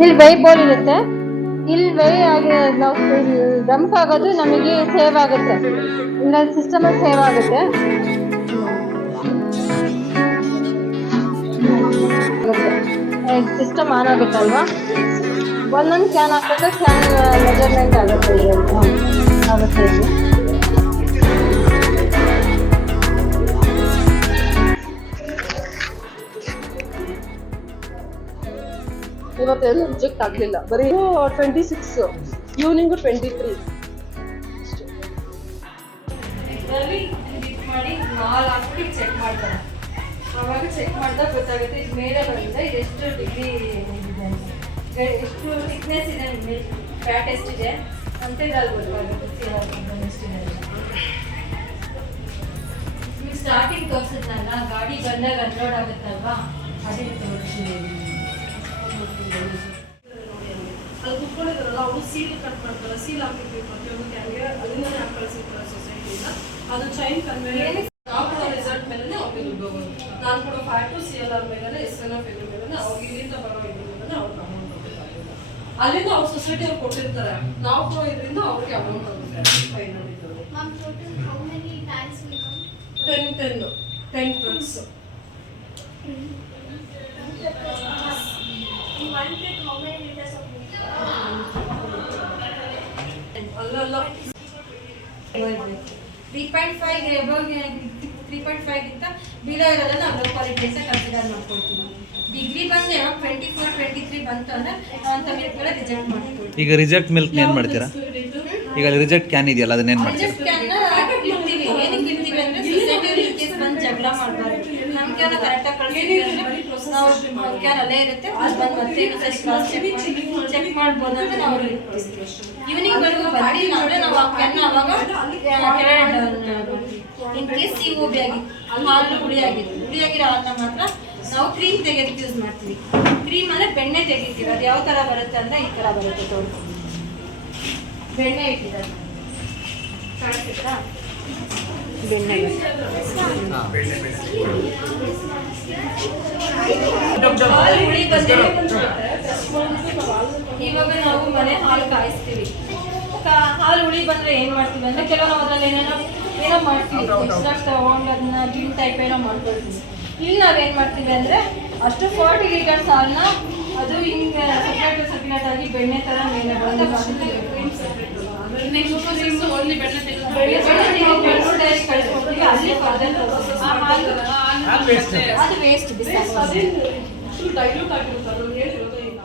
ಇಲ್ಲಿ ವೈಬೋಲ್ ಇರುತ್ತೆ. ಇಲ್ಲಿ ವೈ ಆಗಿ ನಾವು ಡಂಪ್ ಆಗೋದು ನಮಗೆ ಸೇವ್ ಆಗುತ್ತೆ, ಇಲ್ಲ ಸಿಸ್ಟಮ್ ಸೇವ್ ಆಗುತ್ತೆ. ಸಿಸ್ಟಮ್ ಆನ್ ಆಗುತ್ತಲ್ವಾ, ಒಂದೊಂದು ಕ್ಯಾನ್ ಹಾಕಿದ್ರೆ ಕ್ಯಾನ್ ಮೆಜರ್ಮೆಂಟ್ ಆಗುತ್ತೆ ಆಗುತ್ತೆ ಇಲ್ಲಿ. ಇವತ್ತೇನು ರಿಜೆಕ್ಟ್ ಆಗಲಿಲ್ಲ, ಬರೀ 26 ಈವ್ನಿಂಗ್ 23 ಮಾಡಿ ಮಾಲ್ ಹಾಕ್ಬಿಟ್ಟು ಚೆಕ್ ಮಾಡ್ತಾರೆ. ಅವಾಗ ಚೆಕ್ ಮಾಡಿದಾಗ ಗೊತ್ತಾಗುತ್ತೆ ಇದು ಮೇಲೆ ಬಂದಿದೆ, ಇದು ಎಷ್ಟು ಡಿಗ್ರಿ ಇದೆ ಅಂತ, ಎಷ್ಟು ಥಿಕ್ನೆಸ್ ಇದೆ, ಫ್ಯಾಟ್ ಎಷ್ಟಿದೆ ಅಂತ ಇದ್ರಲ್ಲಿ ಗೊತ್ತಾಗುತ್ತೆ ಎಷ್ಟಿದೆ ಅಂತ. ಸ್ಟಾರ್ಟಿಂಗ್ ತೋರಿಸಿದ್ನಲ್ಲ, ಗಾಡಿ ಬಂದಾಗ ಅನ್ಲೋಡ್ ಆಗುತ್ತಲ್ವಾ, ಅದೇ ತೋರಿಸಿದೆ. ಅಲ್ಲಿ ಕುತ್ಕೊಂಡಿದ್ದಾರಲ್ಲ ಅವರು ಸೀಲ್ ಕಟ್ ಮಾಡ್ತಾರೆ, ಸೀಲ್ ಹಾಕಿದ್ವಿ ಪ್ರತಿಯೊಂದು ಕ್ಯಾನ್ಗೆ, ಅದರಿಂದನೇ ಹಾಕಿ ಕಳಿಸಿರ್ತಾರೆ ಸೊಸೈಟಿಯಿಂದ. ಅದು ಚೈನ್ ಕನ್ವೇರ್ ನಾವು ಕೊಡೋ ರಿಸಲ್ಟ್ ಮೇಲೆ ಅವ್ರಿಗೆ ದುಡ್ಡು ಹೋಗೋದು. ನಾನು ಕೊಡೋ ಫ್ಯಾಟು CLR ಮೇಲೆ SNF ಇದ್ರ ಮೇಲೆ ಅವ್ರಿಗೆ ಇಲ್ಲಿಂದ ಬರೋ ಇದ್ರ ಮೇಲೆ ಅವ್ರಿಗೆ ಅಮೌಂಟ್ ಕೊಟ್ಟಿದ್ದಾರೆ. ಅಲ್ಲಿಂದ ಅವ್ರ ಸೊಸೈಟಿ ಅವ್ರು ಕೊಟ್ಟಿರ್ತಾರೆ, ನಾವು ಕೊಡೋ ಇದರಿಂದ ಅವ್ರಿಗೆ ಅಮೌಂಟ್ ಆಗುತ್ತೆ. 10 ಟ್ರಿಪ್ಸ್. ಅಲ್ಲ 3.5 ಗಿಂತ ಬಿಲೋ ಇರೋದನ್ನ ನಾವು ಲೋ ಕ್ವಾಲಿಟಿ ಅಂತ ಕನ್ಸಿಡರ್ ಮಾಡ್ಕೊಳ್ತೀವಿ. ಡಿಗ್ರಿ ಬಂದು 24-23 ಬಂತು ಅಂದ್ರೆ ಅಂತ ಮಿಲ್ಕ್ಗಳ ರಿಜೆಕ್ಟ್ ಮಾಡ್ತೀವಿ. ಈಗ ರಿಜೆಕ್ಟ್ ಮಿಲ್ಕ್ ಏನು ಮಾಡ್ತೀರಾ? ಈಗ ರಿಜೆಕ್ಟ್ ಕ್ಯಾನ್ ಇದೆಯಲ್ಲ ಅದನ್ನೇನು ಮಾಡ್ತೀರಾ? ರಿಜೆಕ್ಟ್ ಕ್ಯಾನ್ ಇಡ್ತೀವಿ. ಏನಕ್ಕೆ ಇಡ್ತೀವಿ ಅಂದ್ರೆ ಸೊಸೈಟಿ ಇನ್ ಕೇಸ್ ಬಂದು ಜಗಳ ಮಾಡಬಾರ್ದು. ನಮ್ಮ ಕ್ಯಾನ್ ಕರೆಕ್ಟಾಗಿ ಕಳಿಸ್ತೀವಿ ಅಂದ್ರೆ ನಾವು ಕ್ಯಾನ್ ಅಲ್ಲೇ ಇರುತ್ತೆ, ಬಂದು ಮತ್ತೆ ಕ್ರಾಸ್ ಚೆಕ್ ಮಾಡ್ಬೋದು ಅಂತ ನಾವು ಈವ್ನಿಂಗ್ ವರೆಗೂ ಬಂದಿಲ್ಲ ಅಂದ್ರೆ ನಾವು ಆ ಕ್ಯಾನ್ ಅವಾಗ ಇನ್ ಕೇಸ್ COB ಆಗಿತ್ತು, ಹಾಲು ಹುಳಿಯಾಗಿರೋ ಹಾಲನ್ನ ಮಾತ್ರ ನಾವು ಕ್ರೀಮ್ ತೆಗೆಯೋದಕ್ಕೆ ಯೂಸ್ ಮಾಡ್ತೀವಿ. ಕ್ರೀಮ್ ಅಂದರೆ ಬೆಣ್ಣೆ ತೆಗಿತೀವಿ. ಅದು ಯಾವ ಥರ ಬರುತ್ತೆ ಅಂದರೆ ಈ ಥರ ಬರುತ್ತೆ, ತೋರಿಸ್ತೀವಿ. ಬೆಣ್ಣೆ ಇಟ್ಟಿದ್ದಾರೆ, ಕಾಣಿಸ್ತಾ? ಬೆಣ್ಣೆ ಹಾಲು ಹುಳಿ ಬಂದರೆ ಇವಾಗ ನಾವು ಮನೆ ಹಾಲು ಕಾಯಿಸ್ತೀವಿ. ಹಾಲು ಹುಳಿ ಬಂದರೆ ಏನು ಮಾಡ್ತೀವಿ ಅಂದರೆ ಕೆಲವು ನಾವು ಅದರಲ್ಲಿ ಏನೋ ಮಾಡ್ತೀವಿ, ಎಕ್ಸ್ಟ್ರಾ ತಗೊಂಡು ಅದನ್ನ ಜಿಮ್ ಟೈಪ್ ಏನೋ ಮಾಡ್ಕೊಳ್ತೀವಿ. ಇಲ್ಲಿ ನಾವೇನು ಮಾಡ್ತೀವಿ ಅಂದರೆ ಅಷ್ಟು 40 ಲೀಟರ್ಸ್ ಹಾಲನ್ನ ಅದು ಹಿಂಗೆ ಸೆಪ್ರೇಟ್ ಆಗಿ ಬೆಣ್ಣೆ ಥರ ಮೇಲೆ ಬರುತ್ತೆ. ಕಳಿಸ್ಕೊಡ್ತೀವಿ, ಅಲ್ಲಿ ಅದು ವೇಸ್ಟ್ ಬಿಸಾಕೋದು. ಡೈಲ್ಯೂಟ್ ಆಗಿರುತ್ತೆ, ನಾನು ಹೇಳಿರೋದು ಇಲ್ಲ.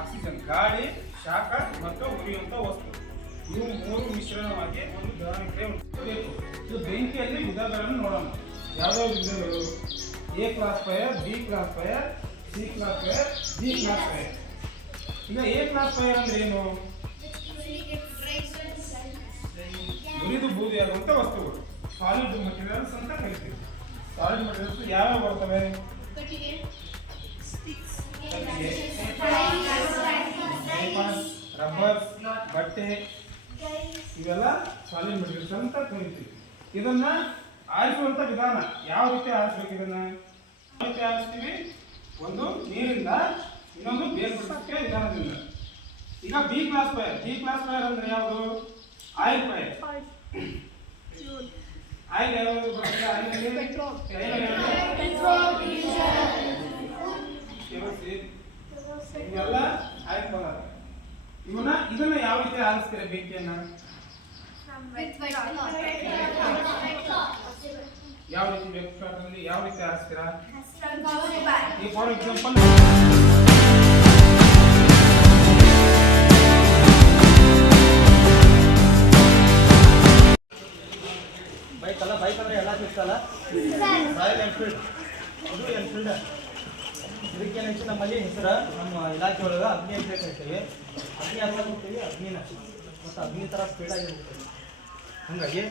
ಆಕ್ಸಿಜನ್ ಗಾಳಿ, ಶಾಖ ಮತ್ತು ಉರಿಯುವಂಥ ವಸ್ತು. ಇವು ಮೂರು ಮಿಶ್ರಣವಾಗಿ ಒಂದು ಬೆಳವಣಿಗೆ ಬೇಕು. ಇದು ಬೆಂಕಿಯಲ್ಲಿ ವಿಧಗಳನ್ನು ನೋಡೋಣ. ಯಾವುದೋ ವಿಧಗಳು: A class fire, B class fire, C class fire, D class fire. ಈಗ ಎ ಕ್ಲಾಸ್ ಫೈರ್ ಅಂದ್ರೆ ಏನು? ಉರಿದು ಬೂದಿಯಾಗುವಂಥ ವಸ್ತುಗಳು, ಸಾಲಿಡ್ ಮಟೀರಿಯಲ್ಸ್ ಅಂತ ಕರಿತೀವಿ. ಸಾಲಿಡ್ ಮಟೀರಿಯಲ್ಸ್ ಯಾವ್ಯಾವ ಬರ್ತವೆ? ರಬ್ಬರ್, ಬಟ್ಟೆ, ಇವೆಲ್ಲ ಸಾಲಿಡ್ ಮೆಟೀರಿಯಲ್ಸ್ ಅಂತ ಕರಿತೀವಿ. ಇದನ್ನ ಆರಿಸುವಂತ ವಿಧಾನ ಯಾವ ರೀತಿ ಆರಿಸ್ಬೇಕು? ಇದನ್ನ ಯಾವ ರೀತಿ ಆರಿಸ್ತೀವಿ? ಒಂದು ನೀರಿಂದ, ಇನ್ನೊಂದು ಬೇರ್ಪಡಿಸೋಕೆ ವಿಧಾನದಿಂದ. ಈಗ ಬಿ ಕ್ಲಾಸ್ ಫೈರ್ ಅಂದ್ರೆ ಯಾವುದು? Oil fire. ಆಯಿಲ್ ಯಾವುದು ಬರ್ತದೆ? ಇವೆಲ್ಲ ಆಯಿಲ್ ಪದಾರ್ಥ. ಇದನ್ನ ಯಾವ ರೀತಿ ಆರಿಸ್ತೀರಾ ಬೆಂಕಿಯನ್ನ? ಯಾವ ರೀತಿ ಬೇಕು? ಯಾವ ರೀತಿ ಆರಿಸ್ತೀರಾ? ಈ ಫಾರ್ ಎಕ್ಸಾಂಪಲ್ ಬೈಕ್ ಅಂದ್ರೆ ಎಲ್ಲ ಸಿಗ್ತಲ್ಲ. ರಾಯಲ್ ಎನ್ಫೀಲ್ಡ್, ಅದು ಎನ್ಫೀಲ್ಡ್. ಇದಕ್ಕೆ ನೆಕ್ಸ್ಟ್ ನಮ್ಮಲ್ಲಿ ಹೆಸರು ನಮ್ಮ ಇಲಾಖೆ ಒಳಗೆ ಅಗ್ನಿ ಅಂತ ಹೇಳ್ತೀವಿ. ಅಗ್ನಿ ಅಂತ ಹೋಗ್ತೀವಿ, ಅಗ್ನಿನ ಮತ್ತು ಅಗ್ನಿ ಥರ ಸ್ಪೀಡಾಗಿ ಹೋಗ್ತೀವಿ. ಹಾಗಾಗಿ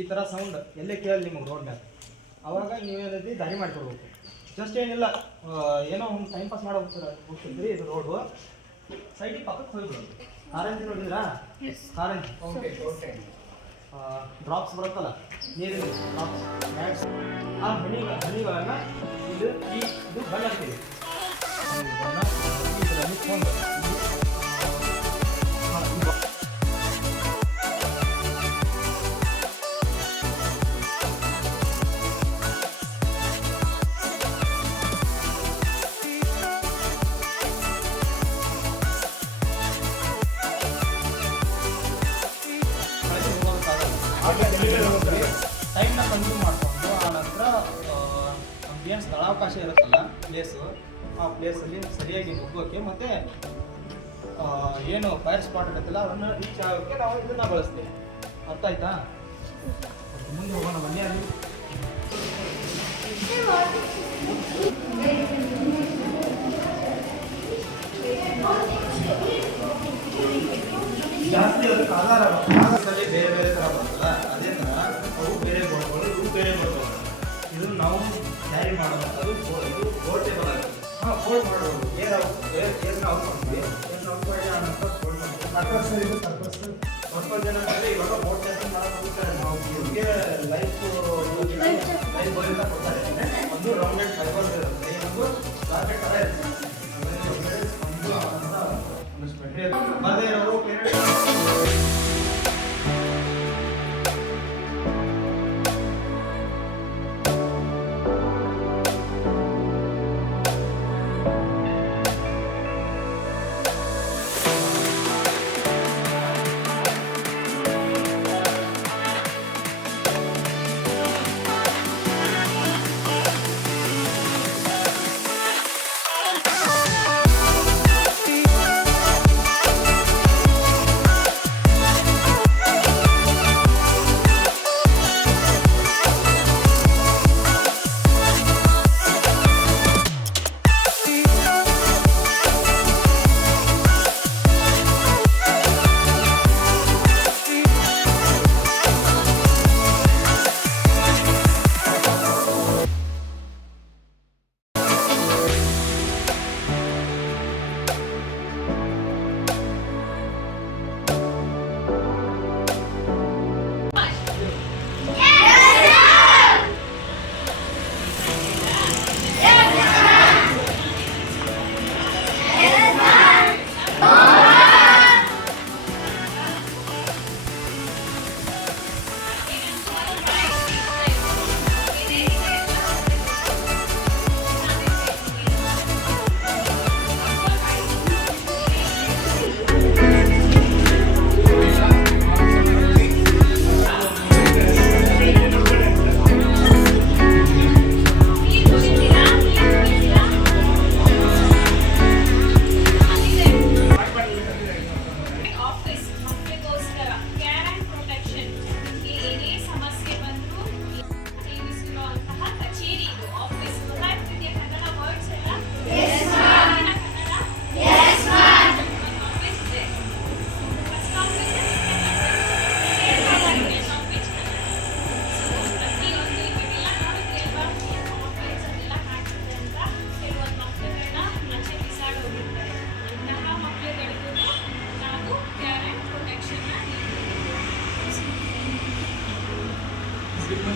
ಈ ಥರ ಸೌಂಡ್ ಎಲ್ಲೇ ಕೇಳಿ ನಿಮಗೆ ರೋಡ್ ಮ್ಯಾಗ, ಅವಾಗ ನೀವೇನೈತಿ ದಾರಿ ಮಾಡಿಕೊಡ್ಬೇಕು. ಜಸ್ಟ್ ಏನಿಲ್ಲ, ಏನೋ ಒಂದು ಟೈಮ್ ಪಾಸ್ ಮಾಡಿ ಹೋಗ್ತಿದ್ರಿ. ಇದು ರೋಡು ಸೈಡಿಗೆ ಪಕ್ಕಕ್ಕೆ ಹೋಗ್ಬಿಡೋದು. ಕಾರಂಜಿ ನೋಡಿದ್ರಾ? ಕಾರಂಜಿ ಡ್ರಾಪ್ಸ್ ಬರುತ್ತಲ್ಲ, ನೀರಿನ ಡ್ರಾಪ್ಸ್, ಆ ಹನಿಗಳನ್ನು ಇದು ಬಣ್ಣ ಹಾಕ್ತೀವಿ. ಮಿಕ್ಕೊಂಡು ಟೈಮ್ನ ಕನ್ಸ್ಯೂಮ್ ಮಾಡಿಕೊಂಡು ಆ ನಂತರ ಏನು ಸ್ಥಳಾವಕಾಶ ಇರುತ್ತಲ್ಲ ಪ್ಲೇಸು, ಆ ಪ್ಲೇಸಲ್ಲಿ ಸರಿಯಾಗಿ ನುಗ್ಗೋಕ್ಕೆ ಮತ್ತು ಏನು ಫೈರ್ ಸ್ಪಾಟ್ ಇರುತ್ತಲ್ಲ ಅದನ್ನು ರೀಚ್ ಆಗೋಕ್ಕೆ ನಾವು ಇದನ್ನು ಬಳಸ್ತೀವಿ. ಅರ್ಥ ಆಯ್ತಾ? ಮುಂದೆ ಹೋಗೋಣ ಬನ್ನಿ. ಅಲ್ಲಿ ಜಾಸ್ತಿ ಅದಕ್ಕೆ ಆಧಾರ ಬೇರೆ ಬೇರೆ ಥರ ಬರ್ತಲ್ಲ, ಅದೇ ಥರ ಅವು ಬೇರೆ ಬರ್ಬೋದು, ಇವು ಬೇರೆ ಬರ್ಬೋದು. ಇದು ನಾವು ಕ್ಯಾರಿ ಮಾಡುವಂಥದ್ದು ಇದು ಬೋರ್ಟೇಬಲ್ ಆಗುತ್ತೆ. ಫೋಲ್ಡ್ ಮಾಡ್ಬೋದು. ಏರ್ ಔಟ್ ಮಾಡ್ತೀವಿ, ಸ್ವಲ್ಪ ಜನ ಮೇಲೆ ಇವಾಗ ಬೋಟ್ ಕ್ಯಾಪಿಂಗ್ ಮಾಡೋಕೆ ಹೋಗ್ತಾರೆ. ನಾವು ಇವ್ರಿಗೆ ಲೈಫ್ ಬೋಲ್ ಅಂತ ಕೊಡ್ತಾರೆ. ಒಂದು ರೌಂಡೆಡ್ ಫೈಬರ್ ಇರುತ್ತೆ, ಇನ್ನೊಂದು ಜಾಕೆಟ್ ಥರ ಇರುತ್ತೆ. ಒಂದಷ್ಟು ಮೆಟೀರಿಯಲ್ ಬರದೇ ಇರೋರು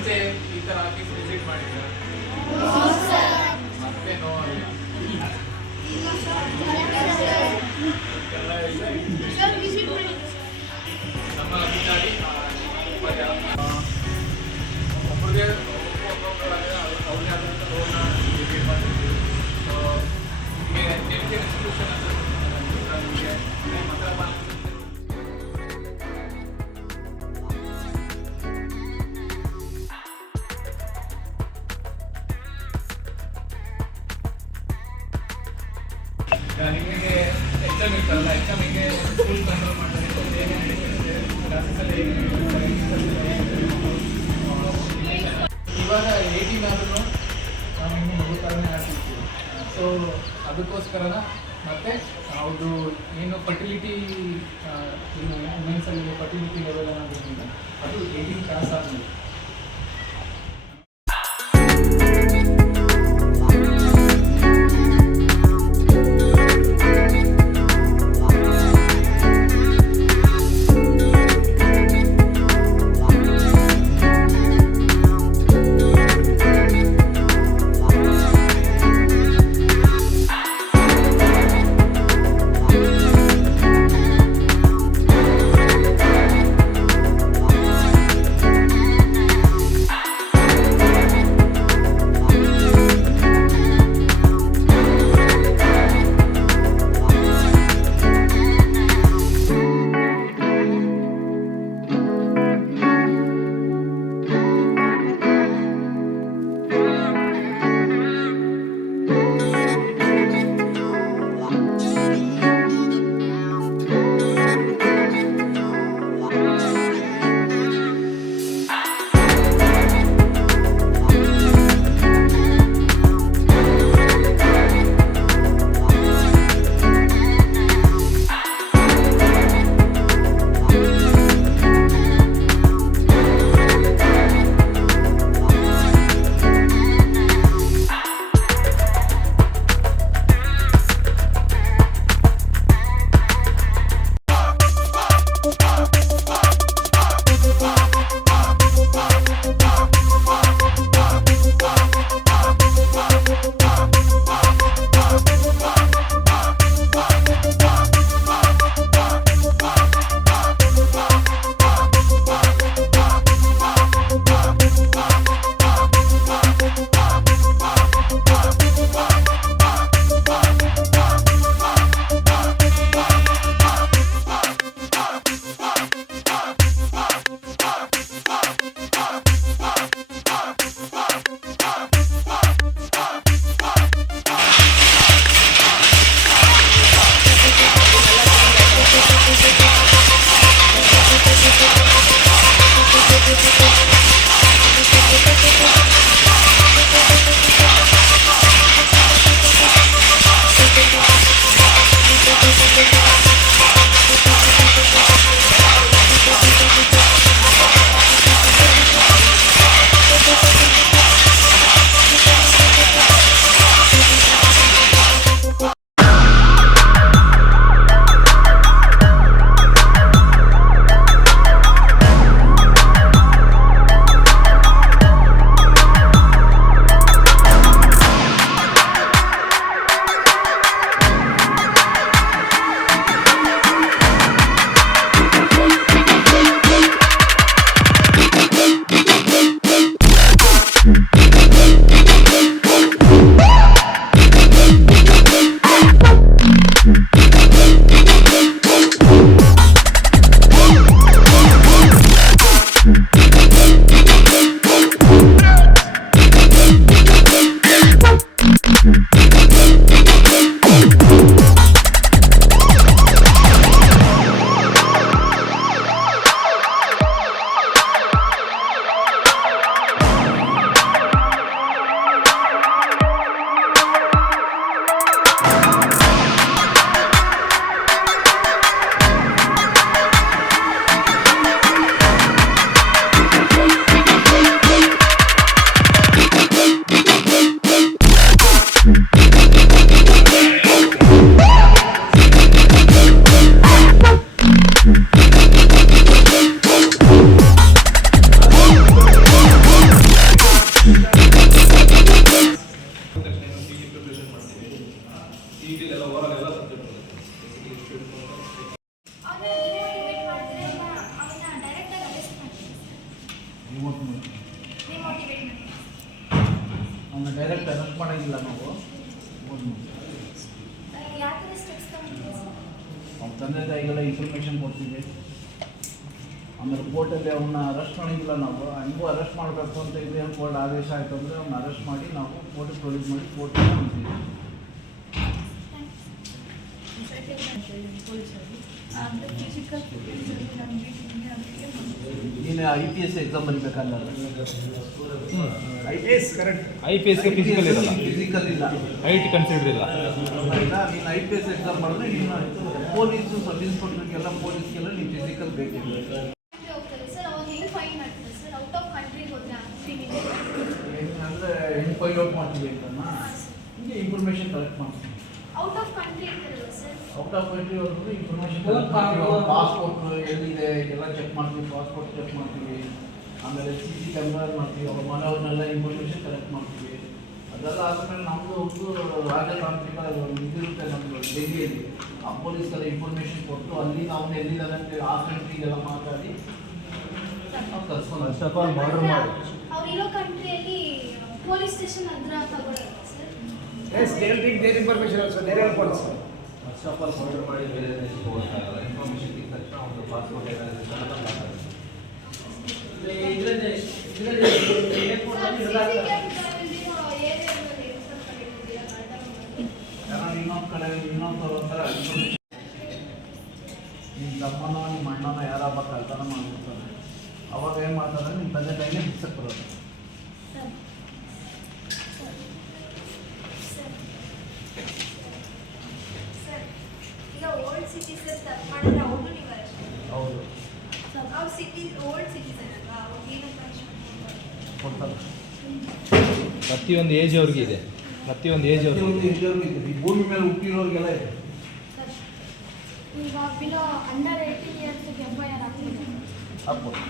ಮುಂಚೆ ಈ ಥರ ಆಫೀಸ್ ವಿಸಿಟ್ ಮಾಡಿದ್ದೀರಾ? ಮತ್ತೆ ನೋ ಅಲ್ಲ. ಎಲ್ಲ ನಮ್ಮ ಅಧಿಕಾರಿ ಒಬ್ಬರಿಗೆ ಅವ್ರಿಗೆ ಆದಂಥ ರೋಲ್ನ ವಿಸಿಟ್ ಮಾಡಿರ್ತೀವಿ. ಸೊ ನಿಮಗೆ ಎಜುಕೇಷನ್ ಇನ್ಸ್ಟಿಟ್ಯೂಷನ್ ಅಂತ ನಿಮಗೆ ಮಾತ್ರ ನಿಮಗೆ ಎಕ್ಸಾಮ್ ಇರ್ತಲ್ಲ, ಎಕ್ಸಾಮಿಗೆ ಸ್ಕೂಲ್ ಕಂಟ್ರೋಲ್ ಮಾಡ್ತಾರೆ, ಹೇಗೆ ನಡೀತಿರುತ್ತೆ ಕ್ಲಾಸಲ್ಲಿ ಇವಾಗ 18 ಆದ್ರೂ ನಾವು ಇನ್ನೂ ಮಗು ಥರನೇ ಆಡ್ತಿರ್ತೀವಿ. ಸೊ ಅದಕ್ಕೋಸ್ಕರ ಮತ್ತೆ ಅವ್ರದ್ದು ಏನು ಫರ್ಟಿಲಿಟಿ ವುಮೆನ್ಸಲ್ಲಿ ಫರ್ಟಿಲಿಟಿ ಲೆವೆಲ್ ಅನ್ನೋದ್ರಿಂದ ಅದು 18 ಕ್ರಾಸ್ ಆದಮೇಲೆ ತಂದೆ ತಾಯಿಗೆಲ್ಲ ಇನ್ಫಾರ್ಮೇಷನ್ ಕೊಡ್ತೀವಿ. ಆಮೇಲೆ ಕೋರ್ಟಲ್ಲಿ ಅವನ್ನ ಅರೆಸ್ಟ್ ಮಾಡಿಲ್ಲ ನಾವು, ಹಂಗೂ ಅರೆಸ್ಟ್ ಮಾಡಬೇಕು ಅಂತ ಇದೆ ಕೋರ್ಟ್ ಆದೇಶ ಆಯಿತು ಅಂದರೆ ಅವ್ನ ಅರೆಸ್ಟ್ ಮಾಡಿ ನಾವು ಕೋರ್ಟಿಗೆ ಪ್ರೊಡ್ಯೂಸ್ ಮಾಡಿ ಕೋರ್ಟಿಗೆ ಅಂತೀವಿ. ನೀನು IPS ಎಕ್ಸಾಮ್ ಬರೀಬೇಕಲ್ಲ, IPS ಕರೆಕ್ಟ್. IPSಗೆ ಫಿಸಿಕಲ್ ಇರಲ್ಲ, ಫಿಸಿಕಲ್ ಇಲ್ಲ, ಹೈಟ್ ಕನ್ಸಿಡರ್ ಇಲ್ಲ. ನೀನು IPS ಎಕ್ಸಾಮ್ ಮಾಡಿದ್ರೆ ನೀನು ಪೊಲೀಸು ಸಬ್ ಇನ್ಸ್ಪೆಕ್ಟರ್ಗೆಲ್ಲ ಪೊಲೀಸ್ಗೆಲ್ಲ ನೀನು ಫಿಸಿಕಲ್ ಬೇಕಿಲ್ಲ. ಏನಂದರೆ ಹೆಂಗೆ ಫೈಂಡ್ ಔಟ್ ಮಾಡ್ತೀವಿ ಅಂತಮ್ಮ, ಹಿಂಗೆ ಇನ್ಫಾರ್ಮೇಷನ್ ಕಲೆಕ್ಟ್ ಮಾಡ್ತೀವಿ. ಔಟ್ ಆಫ್ ಕಂಟ್ರಿ ಅವ್ರದ್ದು ಇನ್ಫಾರ್ಮೇಷನ್ ಪಾಸ್ಪೋರ್ಟ್ ಎಲ್ಲಿದೆ ಎಲ್ಲ ಚೆಕ್ ಮಾಡ್ತೀವಿ, ಪಾಸ್ಪೋರ್ಟ್ ಚೆಕ್ ಮಾಡ್ತೀವಿ. ಆಮೇಲೆ CC ಕ್ಯಾಮ್ರಾ ಮಾಡ್ತೀವಿ, ಅವ್ರ ಮನೆಯವ್ರನ್ನೆಲ್ಲ ಇನ್ಫಾರ್ಮೇಷನ್ ಕಲೆಕ್ಟ್ ಮಾಡ್ತೀವಿ. ಅದೆಲ್ಲ ಆದಮೇಲೆ ನಮ್ಮದು ಒಂದು ರಾಜತಾಂತ್ರಿಕ ಇದಿರುತ್ತೆ ನಮ್ಮದು ಡೆಲ್ಲಿಯಲ್ಲಿ, ಆ ಪೊಲೀಸ್ಗೆಲ್ಲ ಇನ್ಫಾರ್ಮೇಷನ್ ಕೊಟ್ಟು ಅಲ್ಲಿ ನಾವು ಎಲ್ಲಿದ್ದಾರೆ ಅಂತೇಳಿ ಆ ಕಂಟ್ರಿಗೆಲ್ಲ ಮಾತಾಡಿ ನಾವು ಕರ್ಸ್ಕೊಂಡು ಫಸ್ಟ್ ಆಫ್ ಆಲ್ ಬಾರ್ಡರ್ ಮಾಡಿ. ಅವರಿರೋ ಕಂಟ್ರಿಯಲ್ಲಿ ಪೊಲೀಸ್ ಸ್ಟೇಷನ್ ಹತ್ರ ತಗೊಳ್ಳೋದು sir. Yes, they will take their information also. They are police. First of all border ಮಾಡಿ ಬೇರೆ ದೇಶಕ್ಕೆ ಹೋಗ್ತಾರೆ. ಇನ್ಫಾರ್ಮೇಷನ್ ಸಿಕ್ಕ ತಕ್ಷಣ ಒಂದು ಪಾಸ್ಪೋರ್ಟ್ ಏನಾದರೂ ಇನ್ನೊಂದು ಕಡೆ ಇನ್ನೊಂದು ಒಂಥರ ನಿಮ್ಮ ತಮ್ಮನೋ ನಿಮ್ಮ ಅಣ್ಣನೋ ಯಾರಬ್ಬ ಕಳ್ತನ ಮಾಡಿರ್ತಾರೆ, ಅವಾಗ ಏನು ಮಾಡ್ತಾರೆ, ನಿಮ್ಮ ತಂದೆ ತಾಯಿಗೆ ಬಿಡ್ಸಕ್ಕೆ ಬರೋದು. ಈಗ ಓಲ್ಡ್ ಸಿಟಿಸನ್ ತಪ್ಪು ಮಾಡಿದ್ರೆ ಅವ್ರು ನೀವು ಅರೆಸ್ಟ್ ಹೌದು ಅವ್ರು ಓಲ್ಡ್ ಸಿಟಿಸನ್ ಅಲ್ವಾ, ಅವ್ರಿಗೆ ಏನಂತ ಕೊಡ್ತಾರೆ. ಪ್ರತಿಯೊಂದು ಏಜ್ ಅವ್ರಿಗೆ ಇದೆ, ಪ್ರತಿಯೊಂದು ಏಜ್ ಅವ್ರಿಗೆ ಪ್ರತಿಯೊಂದು ಇಂಟರ್ವ್ಯೂ ಇದೆ, ಈ ಭೂಮಿ ಮೇಲೆ ಹುಟ್ಟಿರೋರಿಗೆಲ್ಲ ಇದೆ. ಈಗ ಬಿಲೋ ಅಂಡರ್ 18 ಇಯರ್ಸ್ಗೆ FIR ಆಗ್ತದೆ. ಹಾಕ್ಬೋದು.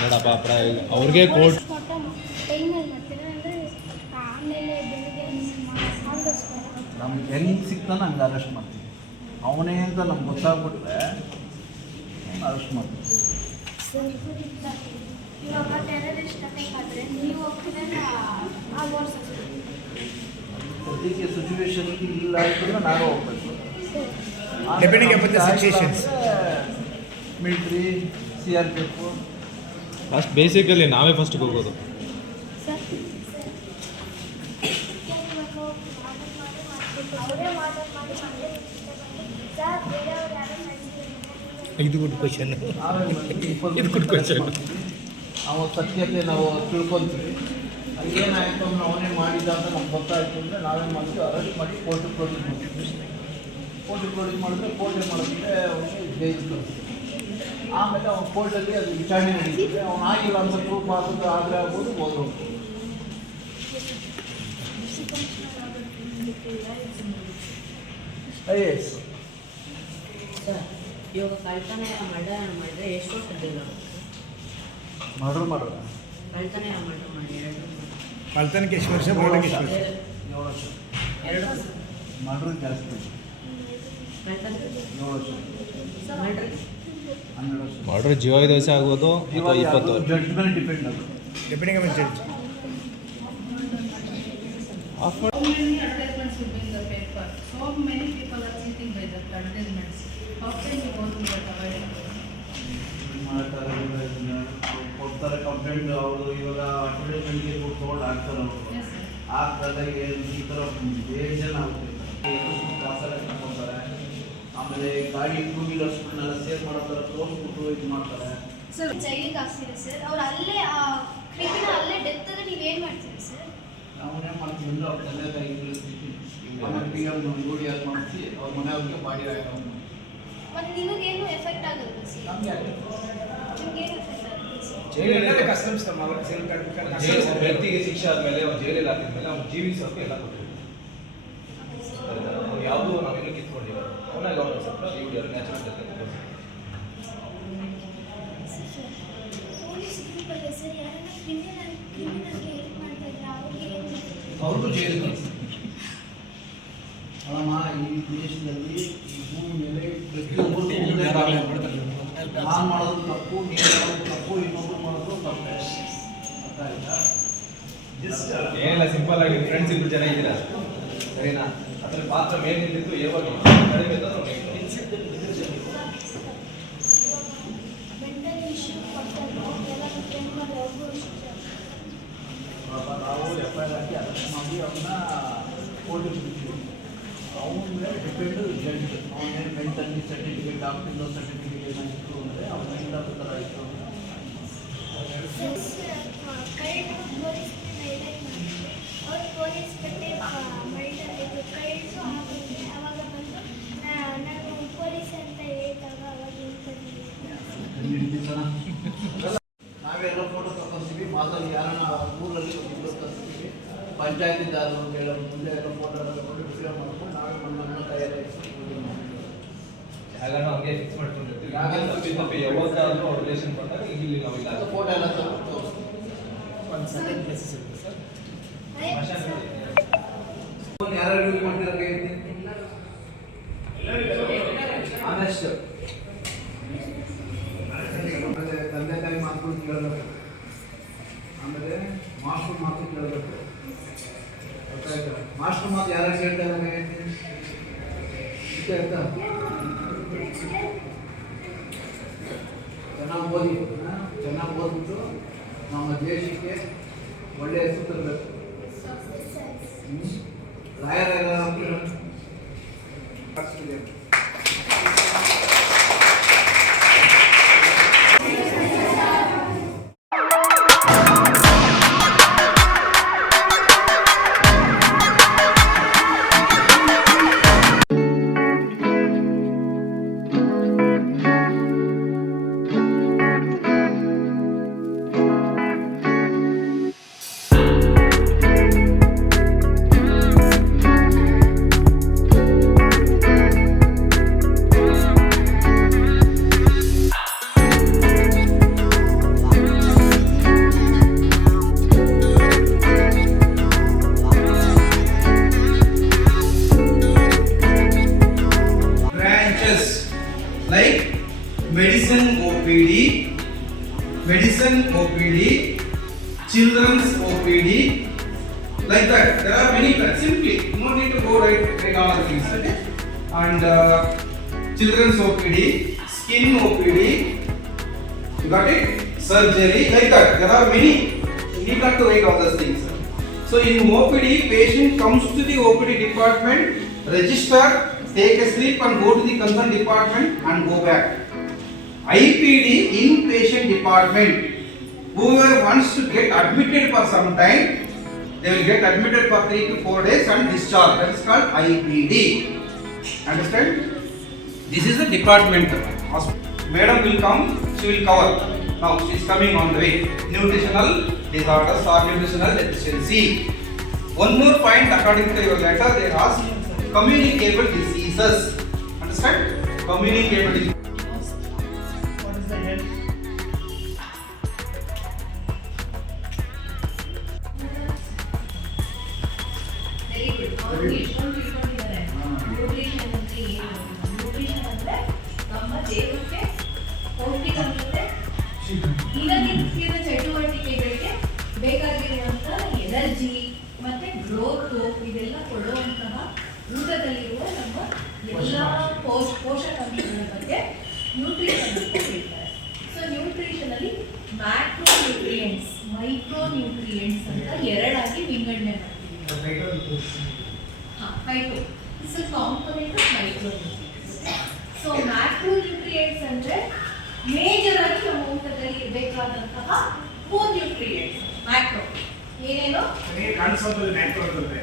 ನೋಡಪ್ಪ ಅವ್ರಿಗೆ ಕೋರ್ಟ್ ಟೈಮಲ್ಲಿ ಮಾಡ್ತೀರಾ ಅಂದರೆ ಆಮೇಲೆ ಬೆಳಿಗ್ಗೆ ನಮ್ಗೆ ಹೆಂಗೆ ಸಿಗ್ತಾನೆ ಹಂಗೆ ಅರೆಸ್ಟ್ ಮಾಡ್ತೀವಿ. ಅವನೇ ಅಂತ ನಮ್ಗೆ ಗೊತ್ತಾಗ್ಬಿಟ್ರೆ ಅರೆಸ್ಟ್ ಮಾಡ್ತೀವಿ. ಇವಾಗ ಟೆರರಿಸ್ಟ್ ಅಟ್ಯಾಕ್ ಆದರೆ ನೀವು ಹೋಗ್ತೀರಾ ಸದ್ಯಕ್ಕೆ ಸಿಚುವೇಶನ್ ಇಲ್ಲ ಅಂತಂದ್ರೆ ನಾವೇ ಹೋಗ್ಬೇಕು. Depending upon the situations. Military, CRPF. First basically ನಾವೇ ಫಸ್ಟಿಗೆ ಹೋಗೋದು. ಇದು ಗುಡ್ ಕ್ವಶನ್. ನಾವು ಸತ್ಯತೆ ನಾವು ತಿಳ್ಕೊತೀವಿ. ಏನಾಯಿತು ಅಂದ್ರೆ ಅವನೇ ಮಾಡಿದ ಅಂತ ನಮ್ಗೆ ಗೊತ್ತಾಯಿತು ಅಂದರೆ ನಾವೇನು ಮಾಡ್ತೀವಿ, ಅರೆಸ್ಟ್ ಮಾಡಿ ಕೋರ್ಟಿಗೆ ಪ್ರೊಡ್ಯೂಸ್ ಮಾಡ್ತೀವಿ. ಕೋರ್ಟಿಗೆ ಪ್ರೊಡ್ಯೂಸ್ ಮಾಡಿದ್ರೆ ಕೋರ್ಟ್ ಏನು ಮಾಡಿದ್ರೆ ಅವನಿಗೆ ಜೈಲಿಗೆ ಕಳಿಸ್ತೀವಿ. ಆಮೇಲೆ ಅವ್ನು ಕೋರ್ಟಲ್ಲಿ ಅದು ವಿಚಾರಣೆ ನಡೀತಿದೆ. ಅವ್ನು ಆಗಿಲ್ಲ ಅಂತ ಪ್ರೂಫ್ ಆಗೋದು ಆದರೆ ಆಗ್ಬೋದು, ಹೋದ್ರು. IAS ಇವಾಗ ಕಳ್ತನ ಮಾಡಿದ್ರೆ ಎಷ್ಟು ವರ್ಷ ಜೈಲು? ಮರ್ಡರ್ ಮಾಡೋದು ಕಳ್ತನ ಮಾಡಿ ಕಳ್ತನಕ್ಕೆ ಎಷ್ಟು ವರ್ಷ, ಮಾಡೋಕ್ಕೆ ಎಷ್ಟು ವರ್ಷ? 7 ವರ್ಷ. 2 ವರ್ಷ. ಮರ್ಡರ್ ಜಾಸ್ತಿ, ಕಳ್ತನ 7 ವರ್ಷ, ಮಾಡ್ರಿ 12 ವರ್ಷ. ಬಾರ್ಡರ್ ಜೀವ 5 ವರ್ಷ ಆಗ್ಬೋದು ಅಥವಾ 20 ವರ್ಷ. ಜಡ್ಜ್ ಮೇಲೆ ಡಿಪೆಂಡ್ ಅದು. Depending upon judge. So many advertisements will be in the paper. So many people are cheating by the advertisements. How can you go to that avoiding? ಕೊಡ್ತಾರೆ ಕಂಪ್ಲೇಂಟ್. ಅವರು ಇವಾಗ ಅಡ್ವರ್ಟೈಸ್ಮೆಂಟ್ಗೆ ದುಡ್ಡು ತೊಗೊಂಡು ಹಾಕ್ತಾರೆ. ಅವರು Yes, sir. ಹಾಕ್ದಾಗ ಈ ಥರ ಬೇಜಾನ ಆಗ್ತಿರ್ತಾರೆ, ಕಾಸೆಲ್ಲ ತಗೊಳ್ತಾರೆ. ಆಮೇಲೆ ಗಾಡಿ 2 ವೀಲರ್ಸ್ಗಳನ್ನೆಲ್ಲ ಸೇಲ್ ಮಾಡೋ ಥರ ತೋರಿಸ್ಬಿಟ್ಟು ಇದು ಮಾಡ್ತಾರೆ. ಜೈಲಿಗೆ ಹಾಕ್ತೀರಾ ಸರ್? ಅವ್ರು ಅಲ್ಲೇ ಕ್ರಿಮಿನಲ್ ಅಲ್ಲೇ ಡೆತ್ ಆದರೆ ನೀವೇನು ಮಾಡ್ತೀರಿ ಸರ್? ನಾವೇನೇ ಮಾಡ್ತೀವಿ ಅಂದರೆ ಅವ್ರ ತಂದೆ ತಾಯಿ ತಿಳಿಸ್ತೀವಿ. ಆಮೇಲೆ PM UDR ಮಾಡಿಸಿ ಅವ್ರ ಮನೆಯವ್ರಿಗೆ ಬಾಡಿ ಹಾಕೋದು. ಮತ್ತು ನಿಮಗೇನು ಎಫೆಕ್ಟ್ ಆಗುತ್ತೆ ಸರ್? ನಮಗೆ ನಿಮಗೇನು ಎಫೆಕ್ಟ್ ಆಗುತ್ತೆ ಸರ್? ಜೈಲಲ್ಲಿ ಕಸ್ಟಮ್ಸ್ ವ್ಯಕ್ತಿಗೆ ಶಿಕ್ಷೆ ಆದಮೇಲೆ ಅವ್ನು ಜೈಲಲ್ಲಿ ಹಾಕಿದ್ಮೇಲೆ ಅವ್ನು ಜೀವಿಸೋಕೆ ಎಲ್ಲ ಕೊಟ್ಟಿದ್ದೀವಿ. ಅವ್ನು ಯಾವುದೂ ನಾವೆಲ್ಲೂ ಕಿತ್ಕೊಂಡಿಲ್ಲ. ಅವನಾಗ ಅವ್ನು ಸ್ವಲ್ಪ ನ್ಯಾಚುರಲ್ ಜೊತೆ ಪೊಲೀಸ್ ಗ್ರೂಪಲ್ಲಿ ಸರ್ ಯಾರನ್ನ ಕ್ರಿಮಿನಲ್ಗೆ ಹೆಲ್ಪ್ ಮಾಡ್ತಾ ಇದ್ರೆ ಅವ್ರಿಗೆ ಏನು? ಅವ್ರಿಗೂ ಜೈಲಿಗೆ ಕಳಿಸ್ತೀವಿ. ಅಲ್ಲಮ್ಮ, ಈ ದೇಶದಲ್ಲಿ ಈ ಭೂಮಿ ಮೇಲೆ ಪ್ರತಿಯೊಬ್ಬರು ನಾನು ಮಾಡೋದು ತಪ್ಪು, ನೀನು ಮಾಡೋದು ತಪ್ಪು, ಇನ್ನೊಬ್ರು ಮಾಡೋದು ತಪ್ಪು. ಅರ್ಥ ಆಯ್ತಾ? ಏನಿಲ್ಲ, ಸಿಂಪಲ್ ಆಗಿ ಫ್ರೆಂಡ್ಸ್ 2 ಜನ ಇದ್ದೀರಾ, ಸರಿನಾ? ಅದ್ರ ಪಾತ್ರ ಮೇಲೆ ನಿಂತಿದ್ದು ಯಾವಾಗ ಕಡಿಮೆ ಇದ್ದಾಗ ನಾವು ಮೆಂಟಲ್ ಇಶ್ಯೂ ಕೊಡ್ತಾರೆ ಎಲ್ಲ ಟ್ರೈನ್ ಮಾಡಿ ಅವ್ರಿಗೂ ನಾವು FIR ಹಾಕಿ ಅಕಸ್ಮಾಗಿ ಅವನ್ನ ಕೋರ್ಟಿಗೆ ಬಿಡ್ತೀವಿ. ಅವನ ಮೇಲೆ ಡಿಪೆಂಡ್ ಜಡ್ಜ್. ಅವನೇನು ಮೆಂಟಲಿ ಸರ್ಟಿಫಿಕೇಟ್ ಡಾಕ್ಟರ್ದು ಸರ್ಟಿಫಿಕೇಟ್ ಏನಾಗಿತ್ತು ಅಂದರೆ ಅವ್ನ ಮೈಂಡ್ ಅದು ಥರ ಇತ್ತು. ಕರೆಂಟ್ ಪೊಲೀಸ್ ಹೈಲೈಟ್ ಮಾಡಿದ್ವಿ. ಅವ್ರು ಪೊಲೀಸ್ ಕಟ್ಟೆ ಇದು ಕರೆಂಟು ಹಾಕಿದ್ರೆ ಅವಾಗ ಬಂದು ನಾನು ಪೊಲೀಸ್ ಅಂತ ಹೇಳಿದಾಗ ಅವಾಗ ನಾವೆಲ್ಲ ಫೋಟೋ ತಗೊಂತೀವಿ, ಮಾತಾಡಿ ಯಾರನ್ನ ಊರಲ್ಲಿ ಇಬ್ಬರು ತರಿಸ್ತೀವಿ, ಪಂಚಾಯತಿಂದ ಅದು ಹೇಳೋ ಮುಂದೆ ಎಲ್ಲ ಫೋಟೋ ಎಲ್ಲ ತಗೊಂಡು ವಿಡಿಯೋ ಮಾಡ್ಕೊಂಡು ನಾವೇ ನಮ್ಮ ಕೈಯಲ್ಲಿ ಜಾಗನ ಹಂಗೆ ಫಿಕ್ಸ್ ಮಾಡ್ಕೊಂಡಿರ್ತೀವಿ. ಯಾವಾಗಾದ್ರೂ ಅವ್ರ ರಿಲೇಷನ್ ಬಂದಾಗ ಇಲ್ಲಿ ನಾವು ಇಲ್ಲ ಫೋಟೋ ಎಲ್ಲ ತಗೊಂಡು ಒಂದು ಸೆಕೆಂಡ್ ಪ್ಲೇಸಸ್ ಇರುತ್ತೆ ಸರ್. ಯಾರು ಯೂಸ್ ಮಾಡ್ತಿರೋ ಆನೆಸ್ಟ್ ಆಮೇಲೆ ತಂದೆ ತಾಯಿ ಮಾತು ಕೇಳಬೇಕು, ಆಮೇಲೆ ಮಾಸ್ಟರ್ ಮಾತು ಕೇಳಬೇಕು. ಗೊತ್ತಾಯ್ತಾ? ಮಾಸ್ಟರ್ ಮಾತು ಯಾರು ಕೇಳ್ತಾ ಇದ್ದಾರೆ ಚೆನ್ನಾಗಿ ಓದಿ, ಚೆನ್ನಾಗಿ ಓದ್ಬಿಟ್ಟು ನಮ್ಮ ದೇಶಕ್ಕೆ ಒಳ್ಳೆಯ ಹೆಸರು ತರಬೇಕು. ಲಾಯರ್ ಎಲ್ಲ like medicine OPD, children's OPD, like that. There are many plans. Simply, no need to go write all the things. Okay? And children's OPD, skin OPD, you got it? Surgery, like that. There are many. You need not to write all those things. So in OPD, patient comes to the OPD department, register, take a sleep and go to the concerned department and go back. IPD, inpatient department. Whoever wants to get admitted for some time, they will get admitted for 3 to 4 days and discharged. That is called IPD. Understand? This is the department. Madam will come, she will cover. Now she is coming on the way. Nutritional disorders or nutritional deficiency. One more point according to your letter, they ask communicable diseases. Understand? Communicable diseases. What is the health? Very good. ಅವರು ಎಷ್ಟೊಂದು ತಿಳ್ಕೊಂಡಿದ್ದಾರೆ. Nutrition ಅಂದ್ರೆ ಏನು? Nutrition ಅಂದ್ರೆ ನಮ್ಮ ದೇಹಕ್ಕೆ ಪೌಷ್ಟಿಕಾಂಶತೆ, ದಿನನಿತ್ಯದ ಚಟುವಟಿಕೆಗಳಿಗೆ ಬೇಕಾಗಿರುವಂಥ ಎನರ್ಜಿ ಮತ್ತೆ ಗ್ರೋತ್ ಇದೆಲ್ಲ ಕೊಡುವಂತಹ ಊಟದಲ್ಲಿರುವ ನಮ್ಮ ಎಲ್ಲ ಪೋಷಕಾಂಶಗಳ ಬಗ್ಗೆ ನ್ಯೂಟ್ರಿಷನ್ ಅಂತ ಹೇಳ್ತಾರೆ. ಸೊ ನ್ಯೂಟ್ರಿಷನ್ ಅಲ್ಲಿ ಮ್ಯಾಕ್ರೋ ನ್ಯೂಟ್ರಿಯೆಂಟ್ಸ್, ಮೈಕ್ರೋ ನ್ಯೂಟ್ರಿಯೆಂಟ್ಸ್ ಅಂತ ಎರಡಾಗಿ ವಿಂಗಡಣೆ ಮಾಡ್ತೀವಿ. Phyto it's a component of micro nutrients. So macro nutrients ಅಂದ್ರೆ ಮೇಜರ್ ಆಗಿ ನಮ್ಮ ಊಟದಲ್ಲಿ ಇರಬೇಕಾದಂತಹ 4 ನ್ಯೂಟ್ರಿಯೆಂಟ್ಸ್. ಮ್ಯಾಕ್ರೋ ಏನೇನೋ ಕಾಣಿಸೋದು ಮ್ಯಾಕ್ರೋ ಅಂತಂದ್ರೆ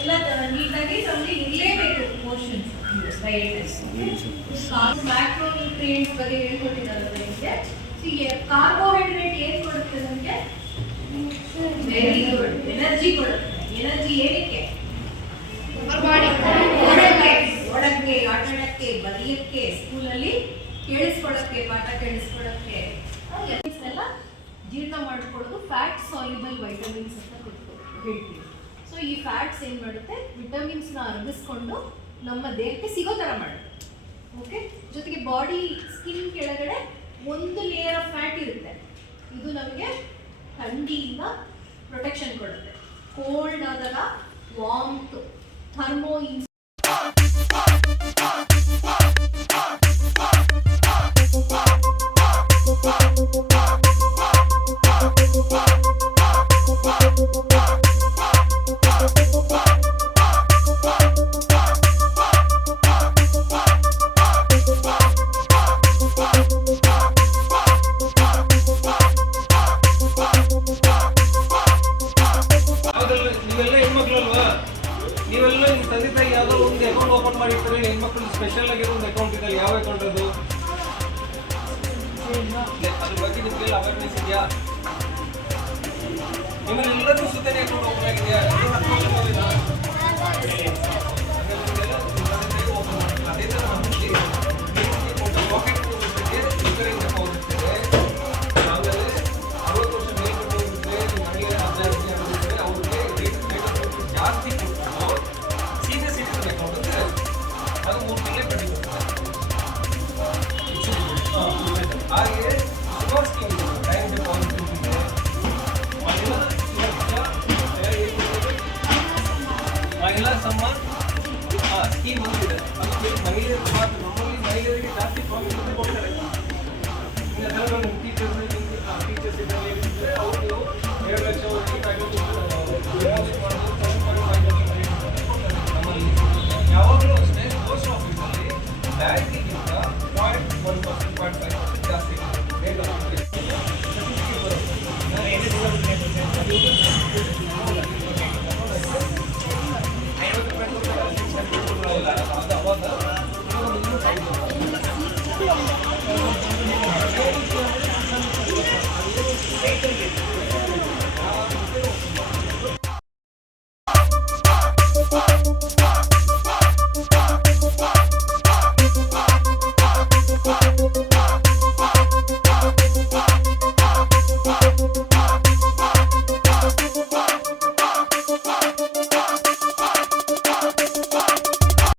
ಎಲ್ಲ ನೀಟಾಗಿ ನಮಗೆ ಇರಲೇಬೇಕು ಪೋರ್ಷನ್ಸ್ ಡಯಟಸ್. ಮ್ಯಾಕ್ರೋ ನ್ಯೂಟ್ರಿಯೆಂಟ್ಸ್ ಬಗ್ಗೆ ಹೇಳ್ಕೊಟ್ಟಿದ್ದಾರೆ ನಿಮಗೆ. ಕಾರ್ಬೋಹೈಡ್ರೇಟ್ ಏನು ಕೊಡುತ್ತೆ ನಮಗೆ? Very good. ಎನರ್ಜಿ ಕೊಡುತ್ತೆ. ಎನರ್ಜಿ ಏನಕ್ಕೆ? ಓಡಕ್ಕೆ, ಆಟಾಡಕ್ಕೆ, ಬರೆಯಕ್ಕೆ, ಸ್ಕೂಲಲ್ಲಿ ಕೇಳಿಸ್ಕೊಡಕ್ಕೆ, ಪಾಠ ಕೇಳಿಸ್ಕೊಡಕ್ಕೆ ಎಲ್ಲ ಜೀರ್ಣ ಮಾಡ್ಕೊಳ್ಳೋದು ಫ್ಯಾಟ್ ಸಾಲ್ಯುಬಲ್ ವೈಟಮಿನ್ಸ್ ಅಂತ ಹೇಳ್ತೀವಿ. ಸೊ ಈ ಫ್ಯಾಟ್ಸ್ ಏನು ಮಾಡುತ್ತೆ, ವಿಟಮಿನ್ಸ್ನ ಅರಗಿಸ್ಕೊಂಡು ನಮ್ಮ ದೇಹಕ್ಕೆ ಸಿಗೋ ಥರ ಮಾಡುತ್ತೆ. ಓಕೆ, ಜೊತೆಗೆ ಬಾಡಿ ಸ್ಕಿನ್ ಕೆಳಗಡೆ ಒಂದು ಲೇಯರ್ ಆಫ್ ಫ್ಯಾಟ್ ಇರುತ್ತೆ. ಇದು ನಮಗೆ ಥಂಡಿಯಿಂದ ಪ್ರೊಟೆಕ್ಷನ್ ಕೊಡುತ್ತೆ. ಕೋಲ್ಡ್ ಆದಾಗ ವಾಮ್ತ್, ಹರ್ಮೋ ನೀವೆಲ್ಲ ಹೆಣ್ಮಕ್ಳಲ್ವಾ? ನೀವೆಲ್ಲ ನಿಮ್ಮ ತಂದೆ ತಾಯಿ ಯಾವುದೋ ಒಂದು ಅಕೌಂಟ್ ಓಪನ್ ಮಾಡಿರ್ತಾರೆ, ಹೆಣ್ಮಕ್ಳು ಸ್ಪೆಷಲ್ ಆಗಿರೋ ಒಂದು ಅಕೌಂಟ್ ಇದೆ. ಯಾವ ಅಕೌಂಟ್ ಅದು? ಅದ್ರ ಬಗ್ಗೆ ನಿಮಗೆಲ್ಲ ಅವೇರ್ನೆಸ್ ಇದೆಯಾ? ನಿಮ್ಮಲ್ಲೆಲ್ಲರೂ ಸುತ್ತನೇ ಅಕೌಂಟ್ ಓಪನ್ ಆಗಿದೆಯಾ? ಅದೇ ಥರ ನಮ್ಮಲ್ಲಿ ಪಾಕೆಟ್ ರಿಕರಿಂಗ್ ಅಕೌಂಟ್ ಇರ್ತದೆ. ಆಮೇಲೆ 60 ವರ್ಷ ಮೇಲ್ಪಟ್ಟವರಿದ್ರೆ, ಮಹಿಳೆ 15 ಆಗಿದ್ರೆ ಅವ್ರಿಗೆ ರೇಟ್ ಜಾಸ್ತಿ ಕೊಟ್ಟು ಸೀನಿಯರ್ ಸಿಟಿಸನ್ ಅಕೌಂಟ್ ಅಂತ ಇರುತ್ತೆ. ಅದು 3 ತಿಂಗಳೇ ಬಡ್ಡಿ ಬರ್ತದೆ. ಹಾಗೆ ಶುಗರ್ ಸ್ಕೀಮ್ ಇದೆ, ಟೈಮ್ ಡೆಪಾಸಿಟ್ ಇದೆ, ಮಹಿಳಾ ಸಮ್ಮಾನ್ ಸ್ಕೀಮ್ ಅಂತಿದೆ. ಅದು ಮಹಿಳೆಯರು ಮಾತ್ರ, ನಮ್ಮಲ್ಲಿ ಮಹಿಳೆಯರಿಗೆ ಜಾಸ್ತಿ ಪ್ರಾಫಿಟ್